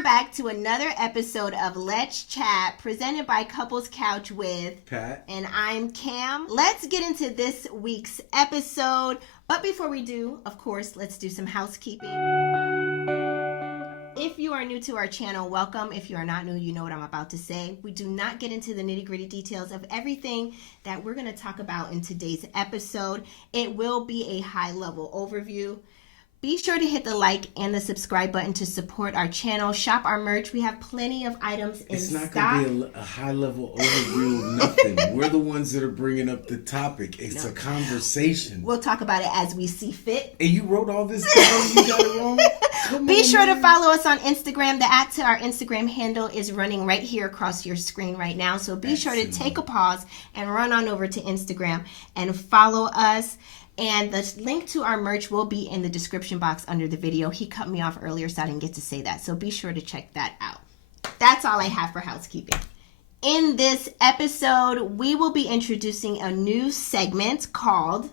Welcome back to another episode of Let's Chat, presented by Couples Couch with Pat. And I'm Cam. Let's get into this week's episode. But before we do, of course, let's do some housekeeping. If you are new to our channel, welcome. If you are not new, you know what I'm about to say. We do not get into the nitty-gritty details of everything that we're going to talk about in today's episode. It will be a high-level overview. Be sure to hit the like and the subscribe button to support our channel. Shop our merch. We have plenty of items in stock. It's not going to be a high-level overview of nothing. We're the ones that are bringing up the topic. It's a conversation. We'll talk about it as we see fit. And you wrote all this down? You got it wrong? Be sure to follow us on Instagram. The @ to our Instagram handle is running right here across your screen right now. So be sure to take a pause and run on over to Instagram and follow us. And the link to our merch will be in the description box under the video. He cut me off earlier, so I didn't get to say that. So be sure to check that out. That's all I have for housekeeping. In this episode, we will be introducing a new segment called,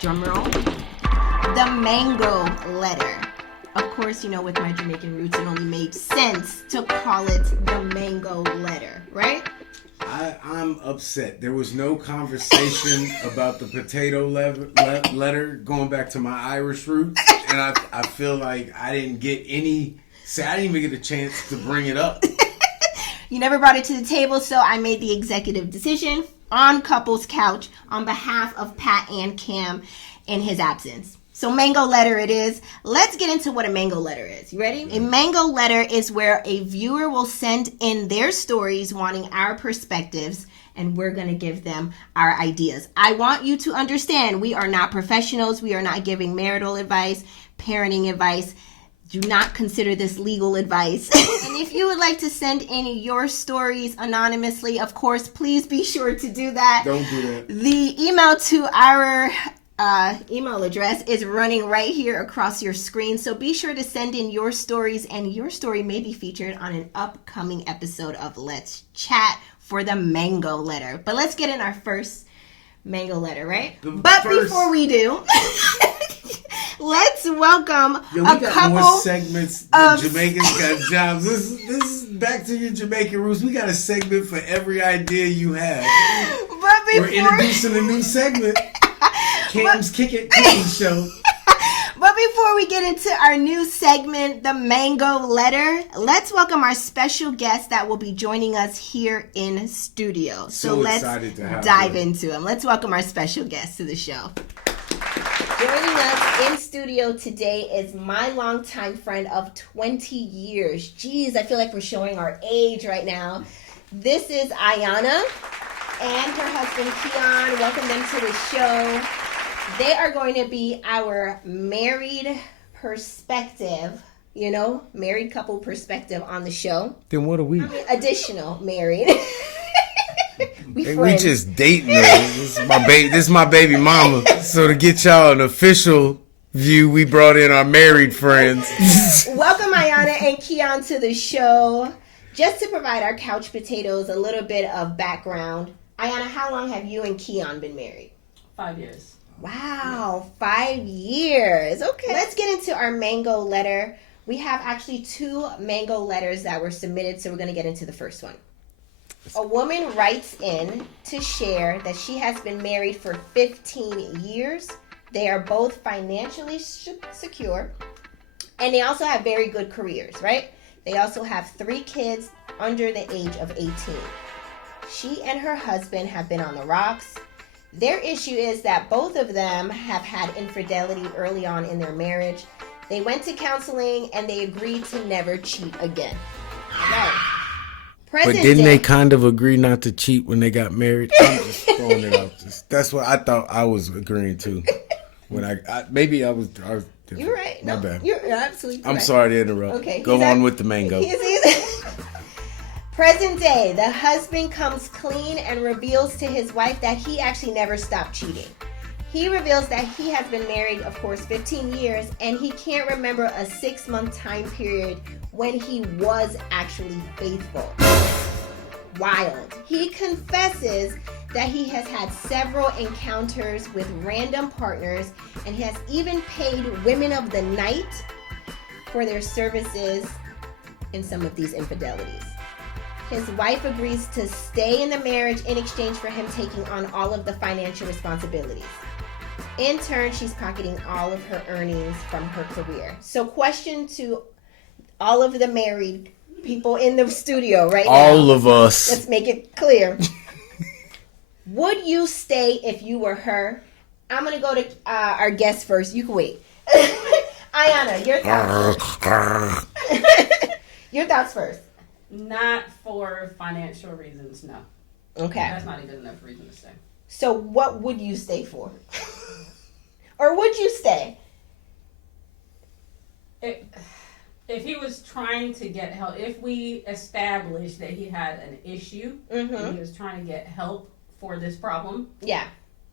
drumroll, the Mango Letter. Of course, you know, with my Jamaican roots, it only made sense to call it the Mango Letter, right? I'm upset. There was no conversation about the potato letter going back to my Irish roots. And I feel like I didn't get any... See, I didn't even get a chance to bring it up. You never brought it to the table, so I made the executive decision on Couples Couch on behalf of Pat and Cam in his absence. So Mango Letter it is. Let's get into what a Mango Letter is. You ready? A Mango Letter is where a viewer will send in their stories wanting our perspectives, and we're going to give them our ideas. I want you to understand we are not professionals. We are not giving marital advice, parenting advice. Do not consider this legal advice. And if you would like to send in your stories anonymously, of course, please be sure to do that. Don't do that. The email to our... email address is running right here across your screen, so be sure to send in your stories, and your story may be featured on an upcoming episode of Let's Chat for the Mango Letter. But let's get in our first Mango Letter, right? Before we do, let's welcome we got more segments. The Jamaicans got jobs. This is back to your Jamaican roots. We got a segment for every idea you have. We're introducing a new segment. Cam's Kick It Cooking Show. But before we get into our new segment, the Mango Letter, let's welcome our special guest that will be joining us here in studio. So let's dive into him. Let's welcome our special guest to the show. Joining us in studio today is my longtime friend of 20 years. Jeez, I feel like we're showing our age right now. This is Ayana and her husband Keon. Welcome them to the show. They are going to be our married perspective, married couple perspective on the show. Then what are we? Additional married. we just dating her. This is my baby mama. So to get y'all an official view, we brought in our married friends. Welcome Ayana and Keon to the show. Just to provide our couch potatoes a little bit of background. Ayana, how long have you and Keon been married? 5 years. Wow, 5 years. Okay. Let's get into our Mango Letter. We have actually 2 Mango Letters that were submitted, so we're going to get into the first one. A woman writes in to share that she has been married for 15 years. They are both financially secure, and they also have very good careers, right? They also have 3 kids under the age of 18. She and her husband have been on the rocks. Their issue is that both of them have had infidelity early on in their marriage. They went to counseling and they agreed to never cheat again. All right. But didn't they kind of agree not to cheat when they got married? I'm just throwing it out. That's what I thought I was agreeing to. When I was You're right. My bad. You're absolutely right. I'm sorry to interrupt. Okay. Go on with the mango. Present day, the husband comes clean and reveals to his wife that he actually never stopped cheating. He reveals that he has been married, of course, 15 years, and he can't remember a 6-month time period when he was actually faithful. Wild. He confesses that he has had several encounters with random partners and has even paid women of the night for their services in some of these infidelities. His wife agrees to stay in the marriage in exchange for him taking on all of the financial responsibilities. In turn, she's pocketing all of her earnings from her career. So, question to all of the married people in the studio right now. All of us. Let's make it clear. Would you stay if you were her? I'm going to go to our guest first. You can wait. Ayana, your thoughts. Your thoughts first. Not for financial reasons, no. Okay. That's not a good enough reason to stay. So what would you stay for? Or would you stay? If he was trying to get help, if we established that he had an issue and he was trying to get help for this problem, yeah,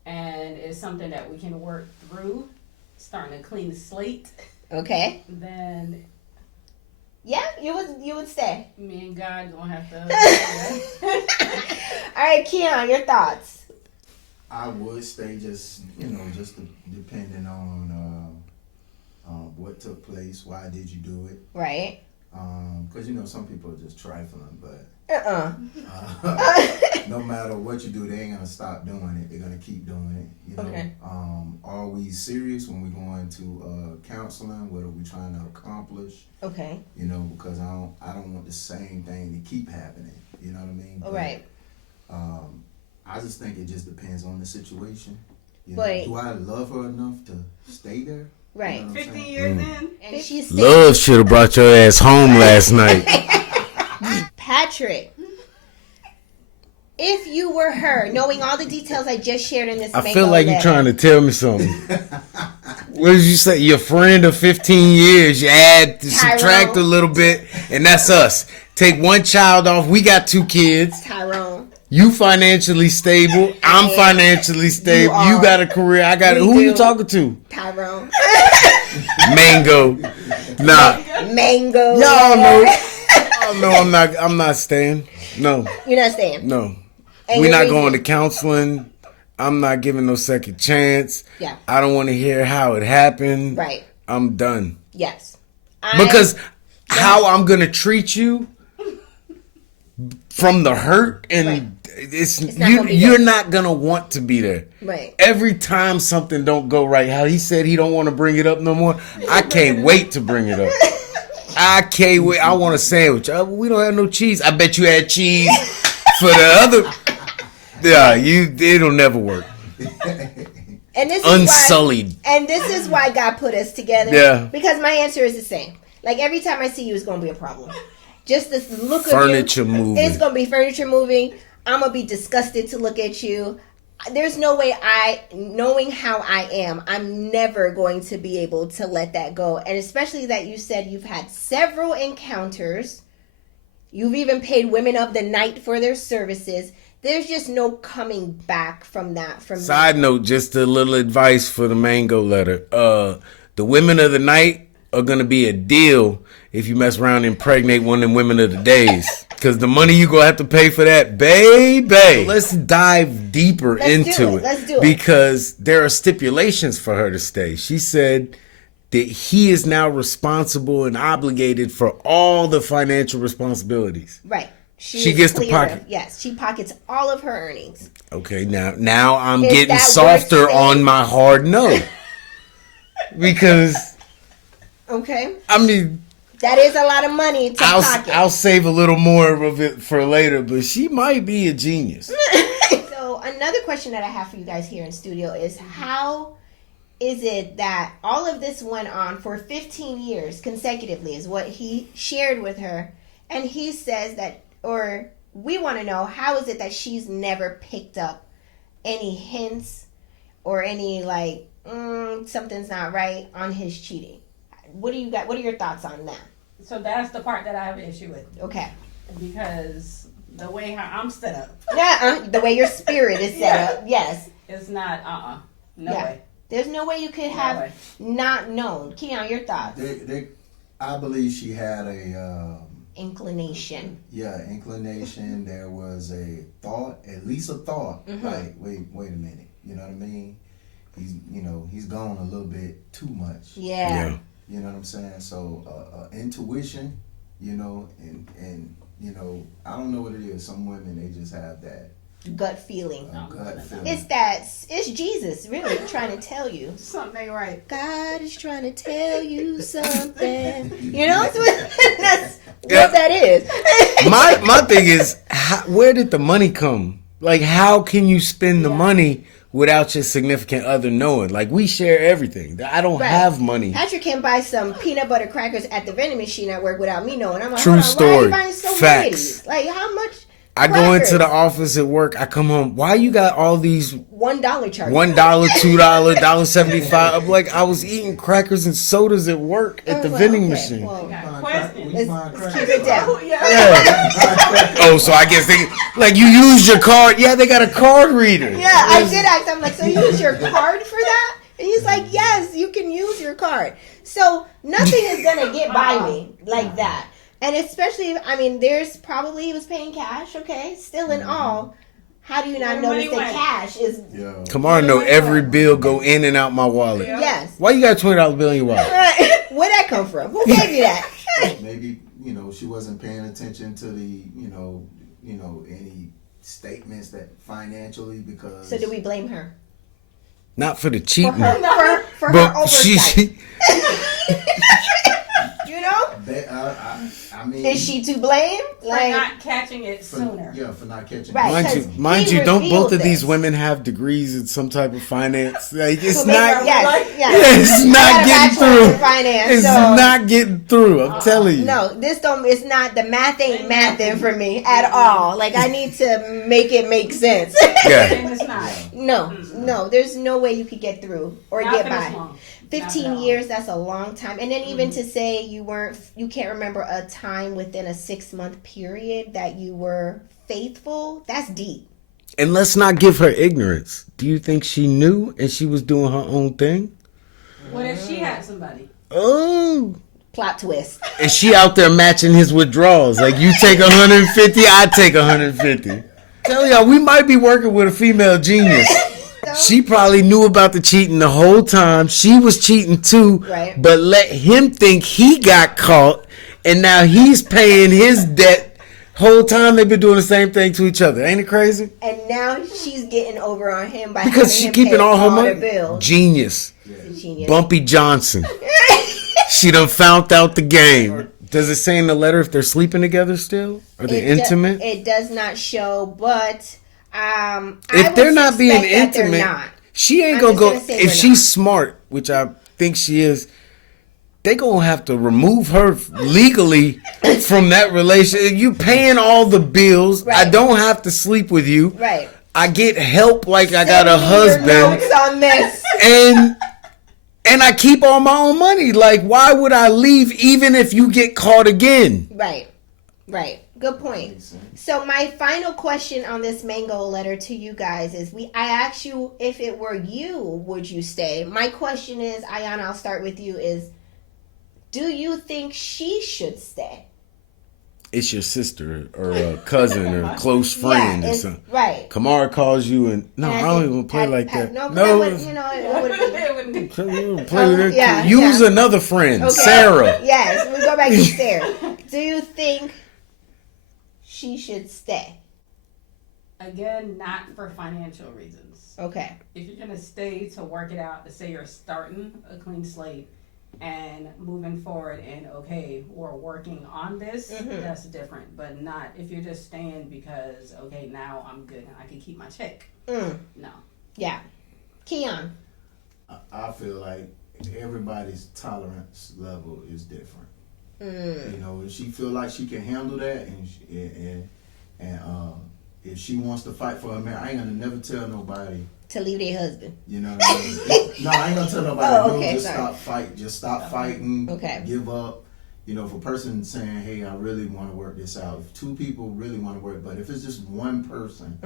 and it's something that we can work through, starting to clean the slate, okay, then yeah, you would stay. Me and God gonna have to. All right, Keon, your thoughts? I would stay, just depending on what took place, why did you do it? Right. Because some people are just trifling, but uh-uh. No matter what you do, they ain't gonna stop doing it. They're gonna keep doing it. Okay. Are we serious when we going to counseling? What are we trying to accomplish? Okay. Because I don't want the same thing to keep happening. You know what I mean? But, right. I just think it just depends on the situation. But do I love her enough to stay there? Right. 15 years in. And she's Love should have brought your ass home last night. Patrick, if you were her, knowing all the details I just shared in this, I feel like you're trying to tell me something. What did you say? Your friend of 15 years, you subtract a little bit, and that's us. Take one child off. We got 2 kids. Tyrone. You financially stable. I'm financially stable. You got a career. I got it. Who are you talking to? Tyrone. Mango. Nah. Mango. Y'all know. Oh, no, I'm not staying. No. You're not staying? No. We're not going to counseling. I'm not giving no second chance. Yeah. I don't want to hear how it happened. Right. I'm done. Yes. Because how I'm going to treat you from the hurt and you're not going to want to be there. Right. Every time something don't go right, how he said he don't want to bring it up no more, I can't wait to bring it up. I can't wait. I want a sandwich. We don't have no cheese. I bet you had cheese for the other. Yeah, it'll never work. And this Unsullied. Is why, and this is why God put us together. Yeah. Because my answer is the same. Like every time I see you, it's gonna be a problem. Just this look of you. Furniture moving. It's gonna be furniture moving. I'm gonna be disgusted to look at you. There's no way knowing how I am, I'm never going to be able to let that go. And especially that you said you've had several encounters. You've even paid women of the night for their services. There's just no coming back from that. Side note, just a little advice for the Mango letter. The women of the night are going to be a deal if you mess around and impregnate one of them women of the days. Because the money you going to have to pay for that, baby. Let's dive deeper into it. Let's do it. Because there are stipulations for her to stay. She said that he is now responsible and obligated for all the financial responsibilities. Right. She gets the pocket. Yes, she pockets all of her earnings. Okay, now I'm getting softer on my hard no. Because okay. I mean, that is a lot of money to pocket. I'll save a little more of it for later, but she might be a genius. So another question that I have for you guys here in studio is how is it that all of this went on for 15 years consecutively is what he shared with her, and he says that, or we want to know, how is it that she's never picked up any hints or any like something's not right on his cheating? What do you got? What are your thoughts on that? So that's the part that I have an issue with. Okay. Because the way how I'm set up. Yeah, the way your spirit is set up. Yes. It's not, no way. There's no way you could have not known. Keon, your thoughts? I believe she had a... inclination. Yeah, inclination. There was a thought, at least a thought. Mm-hmm. Like, wait a minute. You know what I mean? He's gone a little bit too much. Yeah. You know what I'm saying? So, intuition, you know, and you know, I don't know what it is. Some women, they just have that gut feeling. gut feeling. It's Jesus really trying to tell you something ain't right. God is trying to tell you something. You know, that's what that is. my thing is, where did the money come? Like, how can you spend the money without your significant other knowing? Like, we share everything. I don't have money. Patrick can buy some peanut butter crackers at the vending machine at work without me knowing. I'm like, True story. Why are you buying so Facts. many of these? Like, how much? I go into the office at work. I come home. Why you got all these $1 charges? $1, $2, $1.75. I'm like, I was eating crackers and sodas at work at the vending machine. Well, Let's keep it down. Oh, so I guess they like you use your card. Yeah, they got a card reader. Yeah, I did ask. I'm like, so you use your card for that? And he's like, yes, you can use your card. So nothing is gonna get by me like that. And especially, I mean, there's probably he was paying cash. Okay, still in all. How do you not notice that cash is? Kamara know every bill go in and out my wallet. Yes. Why you got a $20 bill in your wallet? Where'd that come from? Who gave you that? Maybe, you know, she wasn't paying attention to the, you know, any statements that financially because. So do we blame her? Not for the cheating. For her but oversight. You know? I mean, is she to blame? For not catching it sooner. For not catching Right. it. Mind you, don't both of these women have degrees in some type of finance? Like, it's not. It's not getting through. It's not getting through. I'm telling you. No, this don't. It's not. The math ain't mathing for me at all. Like, I need to make it make sense. Yeah. It's not. No. There's no way you could get through or Not get for by. this long. 15 years, that's a long time. And then even to say you can't remember a time within a 6-month period that you were faithful, that's deep. And let's not give her ignorance. Do you think she knew and she was doing her own thing? What if she had somebody? Oh. Plot twist. And she out there matching his withdrawals. Like, you take 150, I take 150. Tell y'all, we might be working with a female genius. She probably knew about the cheating the whole time. She was cheating too, right. But let him think he got caught, and now he's paying his debt. Whole time they've been doing the same thing to each other. Ain't it crazy? And now she's getting over on him by because she keeping all her money. Bills. Genius. Genius. Bumpy Johnson. She done found out the game. Does it say in the letter if they're sleeping together still? Are they intimate? It does not show, but if they're not being intimate, she ain't gonna go. If she's smart, which I think she is, they gonna have to remove her legally from that relationship. You paying all the bills. Right. I don't have to sleep with you. Right. I get help like I got a husband. Notes on this. And I keep all my own money. Like, why would I leave even if you get caught again? Right. Good point. So my final question on this mango letter to you guys is, I asked you if it were you, would you stay? My question is, Ayana, I'll start with you, is do you think she should stay? It's your sister or a cousin or a close friend or something. Right. Kamara calls you and I don't even play like that. No, it wouldn't be. Play with her. Use another friend, okay. Sarah. Yes, we go back to Sarah. Do you think she should stay? Again, not for financial reasons. Okay. If you're gonna stay to work it out, to say you're starting a clean slate and moving forward and we're working on this, that's different. But not if you're just staying because now I'm good and I can keep my check. No. Yeah. Keon. I feel like everybody's tolerance level is different. You know, if she feel like she can handle that, and if she wants to fight for her man, I ain't gonna never tell nobody to leave their husband. You know what I mean? No, I ain't gonna tell nobody. Just stop fighting. Okay. Give up. You know, if a person saying, "Hey, I really want to work this out," if two people really want to work, but if it's just one person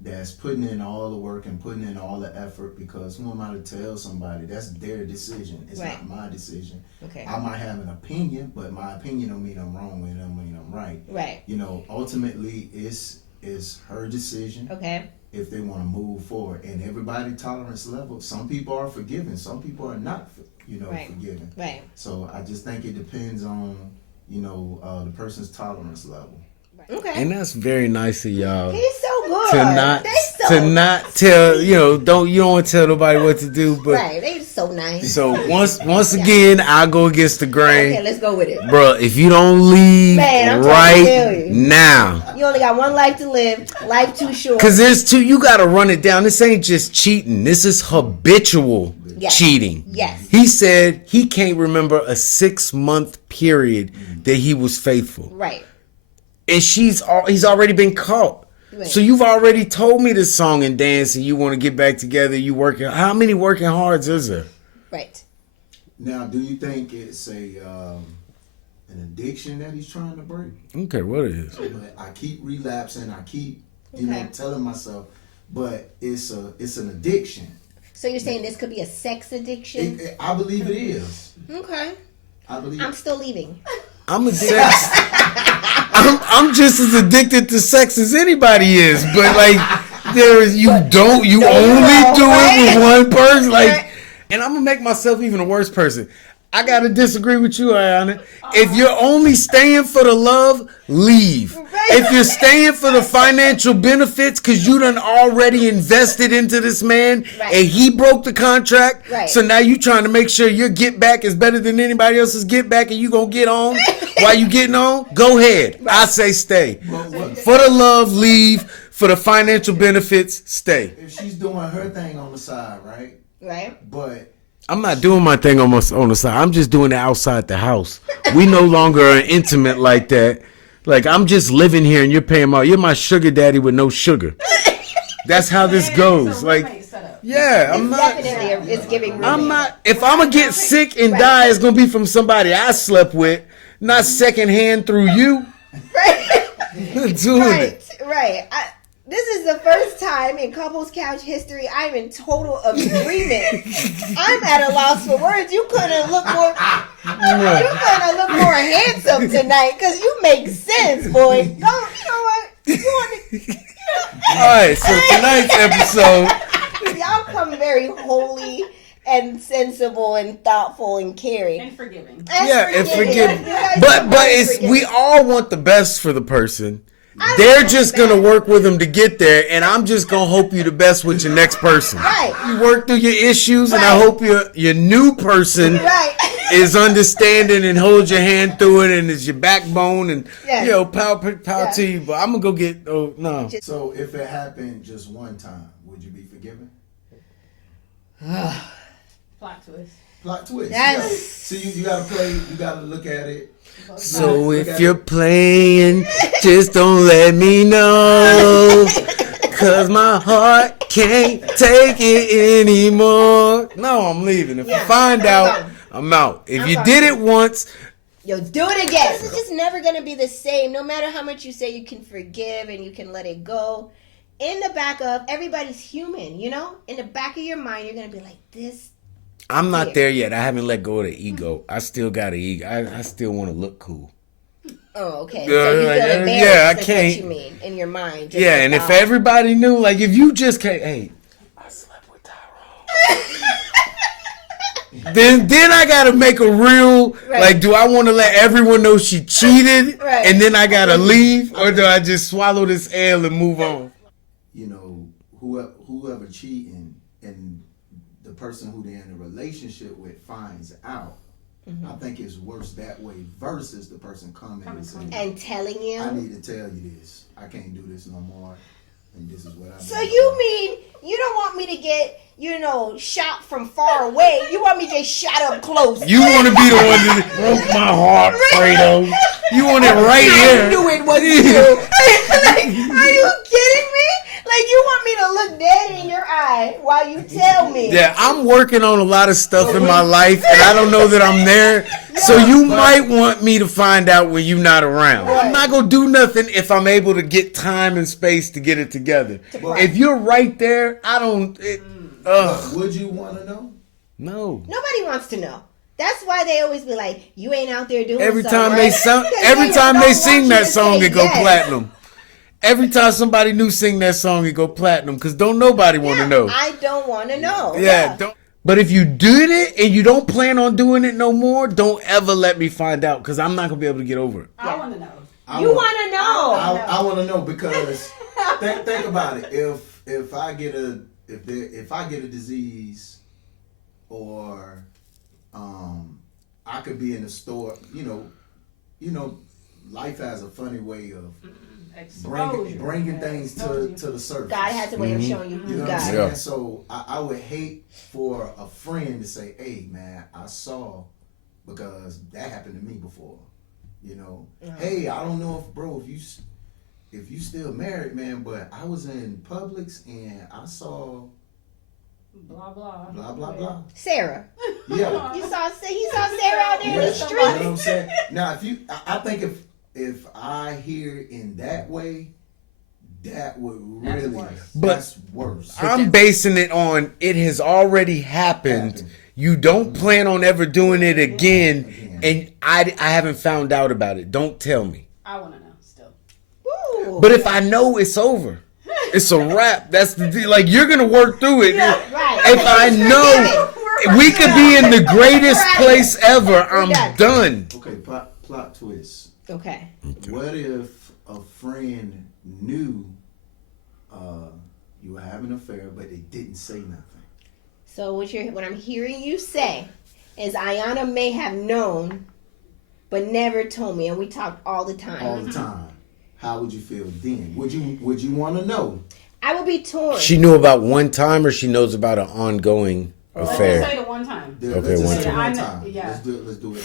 that's putting in all the work and putting in all the effort, because who am I to tell somebody? That's their decision. It's not my decision. Okay. I might have an opinion, but my opinion don't mean I'm wrong, and don't mean I'm right. Right. You know, ultimately, it's her decision. Okay. If they want to move forward, and everybody tolerance level, some people are forgiving, some people are not, forgiving. Right. So I just think it depends on, the person's tolerance level. Okay. And that's very nice of y'all. He's so good. To not tell, you don't want to tell nobody what to do, but right, they so nice. So once again, I'll go against the grain. Okay, let's go with it. Bro, if you don't leave right now. You only got one life to live. Life too short. Cause there's two, you gotta run it down. This ain't just cheating. This is habitual cheating. Yes. He said he can't remember a 6-month period that he was faithful. Right. And he's already been caught. Right. So you've already told me this song and dance and you want to get back together. You working. How many working hards is there? Right. Now, do you think it's an addiction that he's trying to break? Okay, what it is? I keep relapsing. I keep, telling myself, but it's an addiction. So you're saying this could be a sex addiction? I believe it is. Okay. I'm still leaving. I'm just as addicted to sex as anybody is, but you only do it with one person, and I'm gonna make myself even a worse person. I gotta disagree with you, Ayana. If you're only staying for the love, leave. If you're staying for the financial benefits, because you done already invested into this man, and he broke the contract, so now you trying to make sure your get back is better than anybody else's get back, and you gonna get on while you getting on, go ahead. I say stay. For the love, leave. For the financial benefits, stay. If she's doing her thing on the side, right? Right. But I'm not doing my thing on the side. I'm just doing it outside the house. We no longer are intimate like that. Like, I'm just living here and you're paying you're my sugar daddy with no sugar. That's how this goes. Yeah, I'm not. Definitely, it's giving roommate. I'm not. If I'm gonna get sick and die, it's gonna be from somebody I slept with, not secondhand through you. Right. Doing it. Right. This is the first time in Couples Couch history I'm in total agreement. I'm at a loss for words. You couldn't look more. You couldn't look more handsome tonight because you make sense, boy. You know what? All right. So tonight's episode. Y'all come very holy and sensible and thoughtful and caring and forgiving. And forgiving. But we all want the best for the person. They're just going to work with them to get there, and I'm just going to hope you the best with your next person. Right. You work through your issues, and I hope your new person is understanding and holds your hand through it and is your backbone and, power to you. But I'm going to go no. So if it happened just one time, would you be forgiven? Plot twist. Plot twist. Yes. So you got to play, you got to look at it. So if you're playing, just don't let me know, 'cause my heart can't take it anymore. No, I'm leaving. If I find out, I'm out. If you did it once, do it again. This is just never going to be the same. No matter how much you say you can forgive and you can let it go. In the back of, everybody's human, In the back of your mind, you're going to be like, this. I'm not there yet. I haven't let go of the ego. I still got an ego. I still want to look cool. Oh, okay. So you feel embarrassed. That's what you mean in your mind. And if everybody knew, if you just can't, hey, I slept with Tyrone. then I got to make a real, do I want to let everyone know she cheated and then I got to leave? Or do I just swallow this L and move on? Whoever cheating and the person who they're in a relationship with finds out, I think it's worse that way versus the person coming and telling you. I need to tell you this. I can't do this no more, and this is what I. So you mean you don't want me to get shot from far away? You want me to get shot up close? You want to be the one that broke my heart, Fredo. You want it right here. I knew it was you. Are you kidding me? You want me to look dead in your eye while you tell me. Yeah, I'm working on a lot of stuff in my life, and I don't know that I'm there. So you might want me to find out when you're not around. I'm not going to do nothing if I'm able to get time and space to get it together. If you're right there, I don't... Would you want to know? No. Nobody wants to know. That's why they always be like, you ain't out there doing every something, time right? Every time they sing that song, it go platinum. Every time somebody new sing that song, it go platinum because don't nobody want to know. I don't want to know. Yeah. Don't. But if you did it and you don't plan on doing it no more, don't ever let me find out because I'm not gonna be able to get over it. I want to know. You want to know? I want to know because think about it. If I get a disease, or I could be in the store. You know, life has a funny way of bringing things to the surface. God has a way of showing you who's God. Yeah. So I would hate for a friend to say, "Hey, man, I saw," because that happened to me before. You know, hey, I don't know if you still married, man, but I was in Publix and I saw blah blah blah blah blah. Sarah. Yeah. He saw Sarah out there in the street. You know what I'm saying? Now, I think if I hear it in that way, that would really that's worse. I'm basing it on it has already happened. You don't plan on ever doing it again. And I haven't found out about it. Don't tell me. I want to know still. Ooh. But if I know it's over, it's a wrap. That's the deal. Like, you're going to work through it. Yeah, right. If I know we could be in the greatest place ever, I'm done. Okay, plot twist. Okay. What if a friend knew you were having an affair, but they didn't say nothing? So what I'm hearing you say is Ayana may have known, but never told me, and we talked all the time. All the time. How would you feel then? Would you want to know? I would be torn. She knew about one time, or she knows about an ongoing affair? Let's say the one time. Okay, one time. Yeah. Let's do it that way.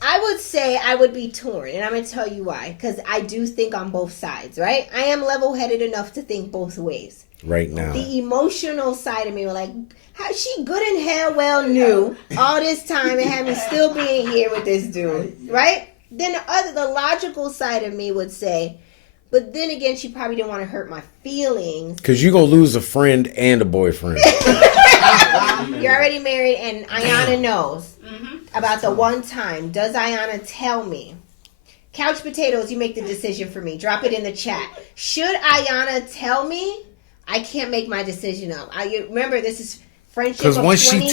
I would say I would be torn, and I'm going to tell you why. Because I do think on both sides, right? I am level-headed enough to think both ways. Right now. The emotional side of me were like, how she good and hell well knew all this time and had me still being here with this dude, right? Then the logical side of me would say, but then again, she probably didn't want to hurt my feelings. Because you're going to lose a friend and a boyfriend. You're already married, and Ayana knows about the one time. Does Ayana tell me? Couch potatoes, you make the decision for me. Drop it in the chat. Should Ayana tell me? I can't make my decision up. Remember, this is friendship. Because once she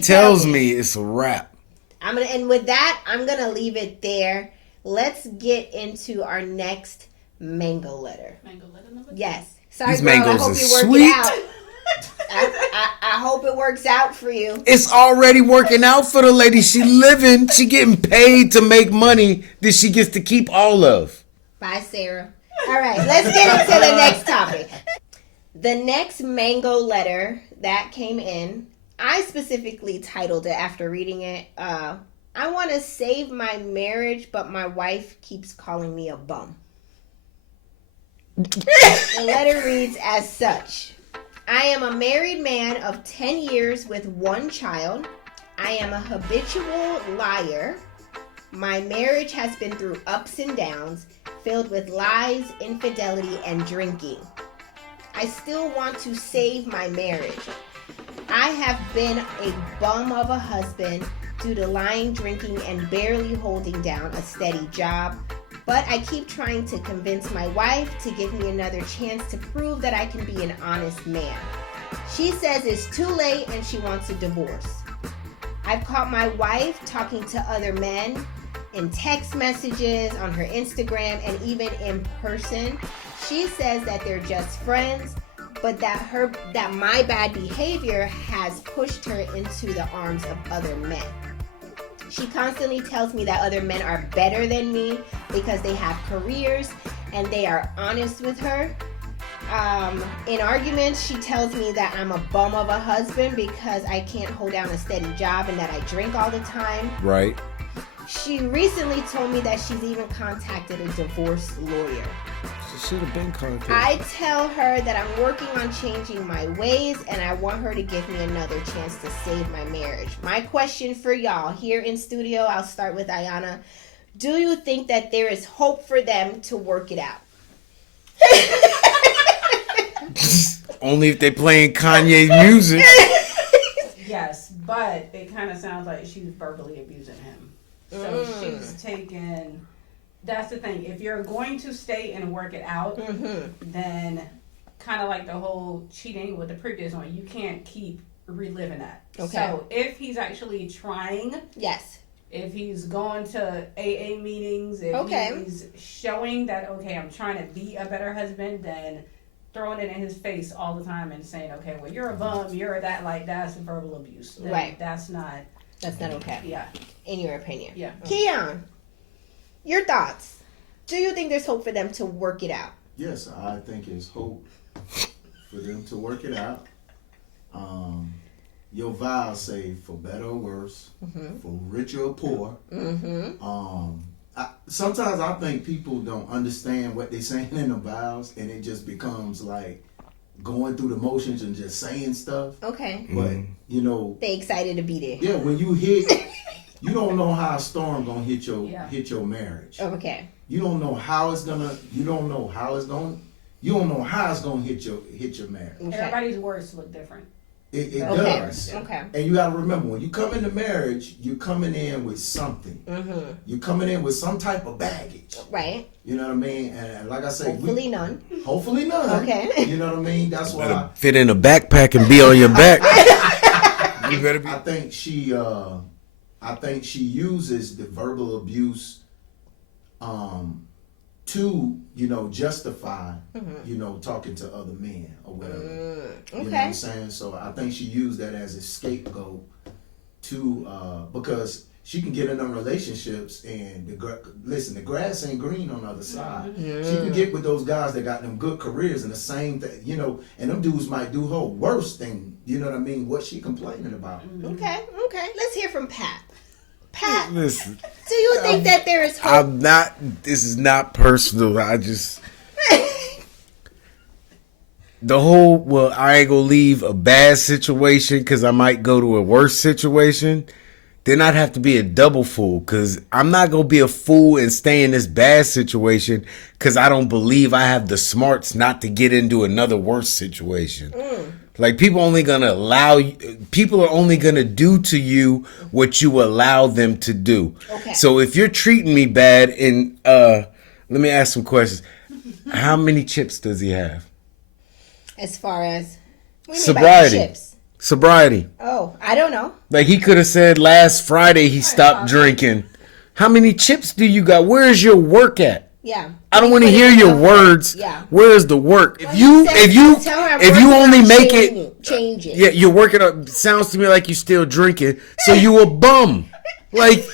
tells me, it's a wrap. And with that, I'm gonna leave it there. Let's get into our next mango letter. Mango letter number 2? Yes. Sorry, These girl. I mangoes hope are you work sweet. it out. I hope it works out for you. It's already working out for the lady. She living. She getting paid to make money that she gets to keep all of. Bye, Sarah. All right, let's get into the next topic. The next mango letter that came in, I specifically titled it after reading it, I want to save my marriage, but my wife keeps calling me a bum. The letter reads as such. I am a married man of 10 years with 1 child. I am a habitual liar. My marriage has been through ups and downs, filled with lies, infidelity, and drinking. I still want to save my marriage. I have been a bum of a husband due to lying, drinking, and barely holding down a steady job. But I keep trying to convince my wife to give me another chance to prove that I can be an honest man. She says it's too late and she wants a divorce. I've caught my wife talking to other men in text messages, on her Instagram, and even in person. She says that they're just friends, but that my bad behavior has pushed her into the arms of other men. She constantly tells me that other men are better than me because they have careers and they are honest with her. In arguments, she tells me that I'm a bum of a husband because I can't hold down a steady job and that I drink all the time. Right. She recently told me that she's even contacted a divorce lawyer. She should have been contacted. I tell her that I'm working on changing my ways and I want her to give me another chance to save my marriage. My question for y'all here in studio, I'll start with Ayana. Do you think that there is hope for them to work it out? Only if they playing Kanye music. Yes, but it kind of sounds like she was verbally abusing him. So she's taken... That's the thing. If you're going to stay and work it out, then kind of like the whole cheating with the previous one, you can't keep reliving that. Okay. So if he's actually trying, yes, if he's going to AA meetings, if he's showing that, okay, I'm trying to be a better husband, then throwing it in his face all the time and saying, okay, well, you're a bum, you're that, like, that's verbal abuse. Then right. That's not okay. Yeah. In your opinion. Yeah. Keon, your thoughts. Do you think there's hope for them to work it out? Yes, I think there's hope for them to work it out. Your vows say for better or worse, for richer or poor. Sometimes I think people don't understand what they're saying in the vows, and it just becomes like going through the motions and just saying stuff. Okay. But you know, they excited to be there. Yeah, when you hit, you don't know how a storm gonna hit your marriage. Okay. You don't know how it's gonna. You don't know how it's gonna hit your marriage. Okay. Everybody's words look different. It does. Okay. And you got to remember, when you come into marriage, you're coming in with something. You're coming in with some type of baggage. Right. You know what I mean? And like I said, hopefully none. Hopefully none. Okay. You know what I mean? That's why. Better fit in a backpack and be on your back. You better be. I think she uses the verbal abuse to, justify, talking to other men or whatever. Okay. You know what I'm saying? So I think she used that as a scapegoat to, because she can get in them relationships and the grass ain't green on the other side. She can get with those guys that got them good careers and the same thing, and them dudes might do her worse than, what she complaining about. Okay. Let's hear from Pat. Pat, listen, do you think that there is hope? This is not personal. I just, I ain't gonna leave a bad situation because I might go to a worse situation. Then I'd have to be a double fool because I'm not gonna be a fool and stay in this bad situation because I don't believe I have the smarts not to get into another worse situation. Like people are only gonna do to you what you allow them to do. Okay. So if you're treating me bad, and let me ask some questions. How many chips does he have? As far as sobriety. Chips? Sobriety. Oh, I don't know. Like he could have said last Friday he stopped drinking. How many chips do you got? Where's your work at? Yeah. I don't want to hear your words. Yeah. Where's the work? If you only make it change it. Yeah, you're working up. Sounds to me like you still drinking. So you a bum. Like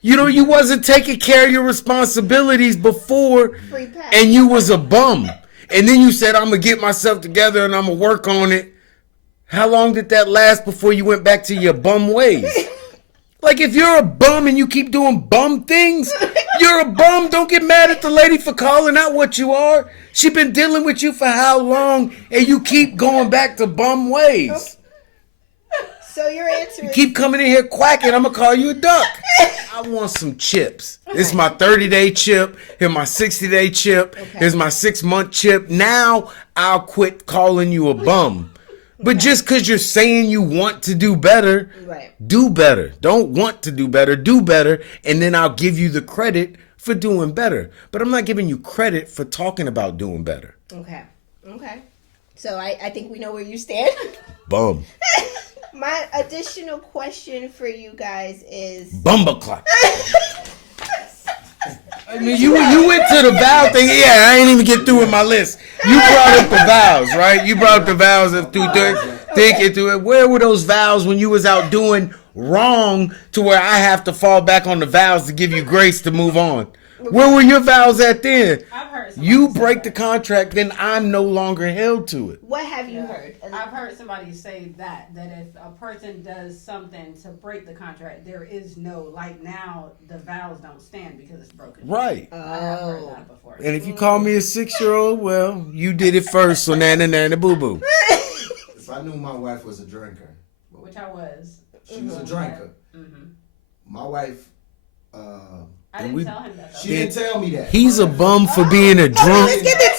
you wasn't taking care of your responsibilities before, and you was a bum. And then you said I'm gonna get myself together and I'm gonna work on it. How long did that last before you went back to your bum ways? Like, if you're a bum and you keep doing bum things, you're a bum. Don't get mad at the lady for calling out what you are. She been dealing with you for how long, and you keep going back to bum ways. So your answer is... You keep coming in here quacking, I'm going to call you a duck. I want some chips. This is my 30-day chip. Here's my 60-day chip. Okay. Here's my 6-month chip. Now I'll quit calling you a bum. But just because you're saying you want to do better, do better. Don't want to do better, do better, and then I'll give you the credit for doing better. But I'm not giving you credit for talking about doing better. Okay. So I think we know where you stand. Bum. My additional question for you guys is... Bumbleclot. I mean, you went to the vow thing. Yeah, I ain't even get through with my list. You brought up the vows, right? You brought up the vows of thinking through it. Where were those vows when you was out doing wrong to where I have to fall back on the vows to give you grace to move on? Where were your vows at then? I've heard you break the contract, then I'm no longer held to it. What have you heard? I've heard somebody say that if a person does something to break the contract, there is no, like now, the vows don't stand because it's broken. Right. I have heard that before. And if you call me a 6-year-old, well, you did it first, so nana boo-boo. If I knew my wife was a drinker. Which I was. She was a drinker. Mm-hmm. My wife... I didn't tell him that. She didn't tell me that. He's a bum for being a drunk. Let's get the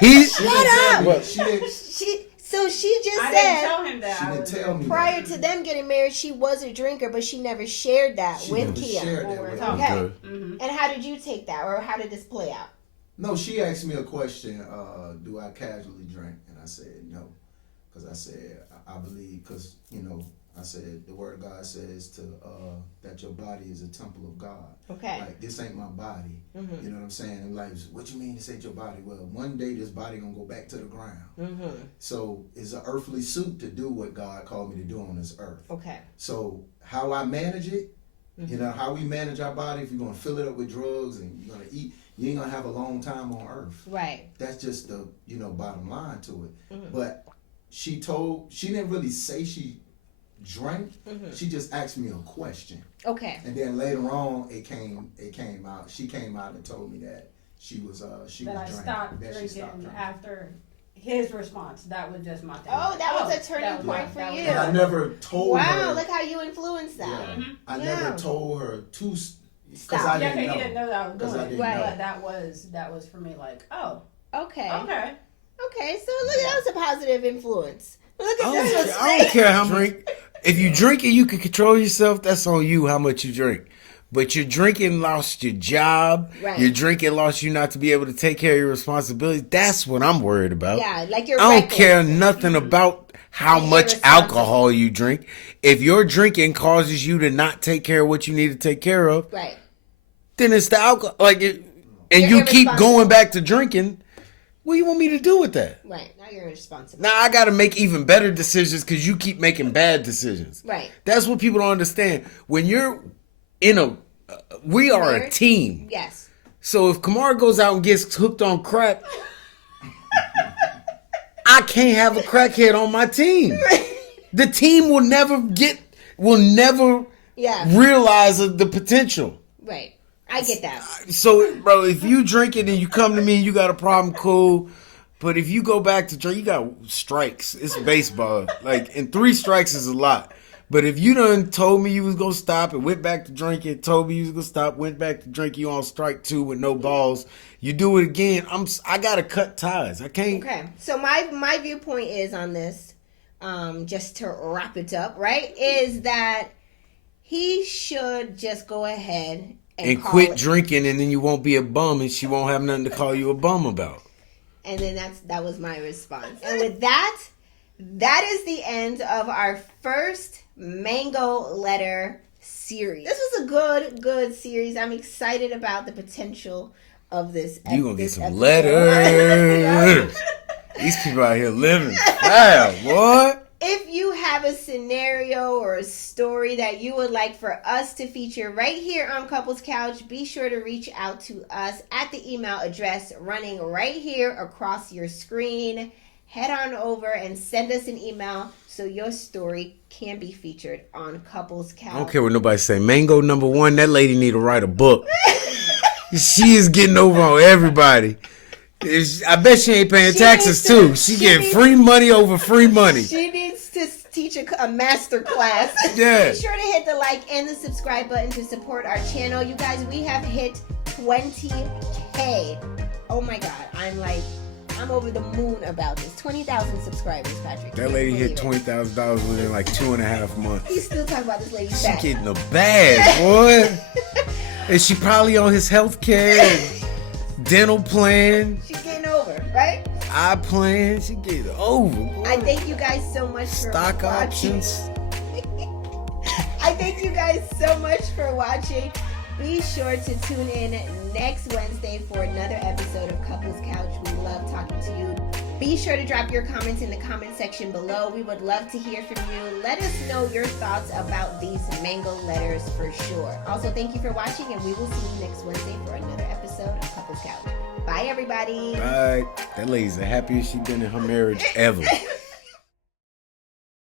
tea. Shut up. So she just I said. Didn't tell him that. She didn't tell me. Prior to them getting married, she was a drinker, but she never shared that with Kia. Okay. Mm-hmm. And how did you take that, or how did this play out? No, she asked me a question. Do I casually drink? And I said no, because I said I believe, because I said the word of God says that your body is a temple of God. Okay. Like, this ain't my body. Mm-hmm. You know what I'm saying? And like, what you mean this ain't your body? Well, one day this body gonna go back to the ground. Mm-hmm. So it's an earthly suit to do what God called me to do on this earth. Okay. So how I manage it, how we manage our body, if you're gonna fill it up with drugs and you're gonna eat, you ain't gonna have a long time on earth. Right. That's just the bottom line to it. Mm-hmm. But she didn't really say she drank. She just asked me a question. Okay. And then later on, it came out. She came out and told me that she was drinking. I stopped drinking after his response. That was just my thing. Oh, that was a turning point for you. And I never told her. Wow, look how you influenced that. Yeah, I never told her to stop. I Yeah, didn't know. he didn't know that I was doing it. Right. But that was for me like, oh. Okay. Okay. Okay, so look, that was a positive influence. Look at this. I don't care how much. If you drink and you can control yourself, that's on you how much you drink. But your drinking lost your job. Right. Your drinking lost you not to be able to take care of your responsibilities. That's what I'm worried about. Yeah, like you're I don't reckless. care nothing about how much alcohol you drink. If your drinking causes you to not take care of what you need to take care of, right, then it's the alcohol. And You're you keep irresponsible. going back to drinking. What do you want me to do with that? right. Now you're irresponsible. Now I got to make even better decisions because you keep making bad decisions. Right. That's what people don't understand. When you're in we are a team. Yes. So if Kamara goes out and gets hooked on crack, I can't have a crackhead on my team. The team will never realize the potential. Right. I get that. So, bro, if you drink it and you come to me and you got a problem, cool. But if you go back to drink, you got strikes. It's baseball. And 3 strikes is a lot. But if you done told me you was going to stop and went back to drinking, told me you was going to stop, went back to drink, you on strike 2 with no balls, you do it again, I got to cut ties. I can't. Okay. So my viewpoint is on this, just to wrap it up, right, is that he should just go ahead and quit drinking, and then you won't be a bum, and she won't have nothing to call you a bum about. And then that was my response. And with that is the end of our first Mango Letter series. This was a good series. I'm excited about the potential of this. You gonna get some episode. letters. These people out here living foul, boy. If you have a scenario or a story that you would like for us to feature right here on Couples Couch, be sure to reach out to us at the email address running right here across your screen. Head on over and send us an email so your story can be featured on Couples Couch. I don't care what nobody say. Mango #1, that lady need to write a book. She is getting over on everybody. I bet she ain't paying taxes too. She getting free money over free money. She needs to teach a master class. Yeah. Be sure to hit the like and the subscribe button to support our channel. You guys, we have hit 20K. Oh my God. I'm over the moon about this. 20,000 subscribers, Patrick. That lady hit $20,000 within 2.5 months. He's still talking about this lady's She back. getting a bag, boy. And she probably on his health care and dental plan. She's getting over, right? Eye plan. She getting over, boy. I thank you guys so much for Stock watching. options. I thank you guys so much for watching. Be sure to tune in next Wednesday for another episode of Couples Couch. We love talking to you. Be sure to drop your comments in the comment section below. We would love to hear from you. Let us know your thoughts about these Mango Letters for sure. Also, thank you for watching, and we will see you next Wednesday for another episode of Couples Couch. Bye, everybody. Bye. That lady's the happiest she's been in her marriage ever.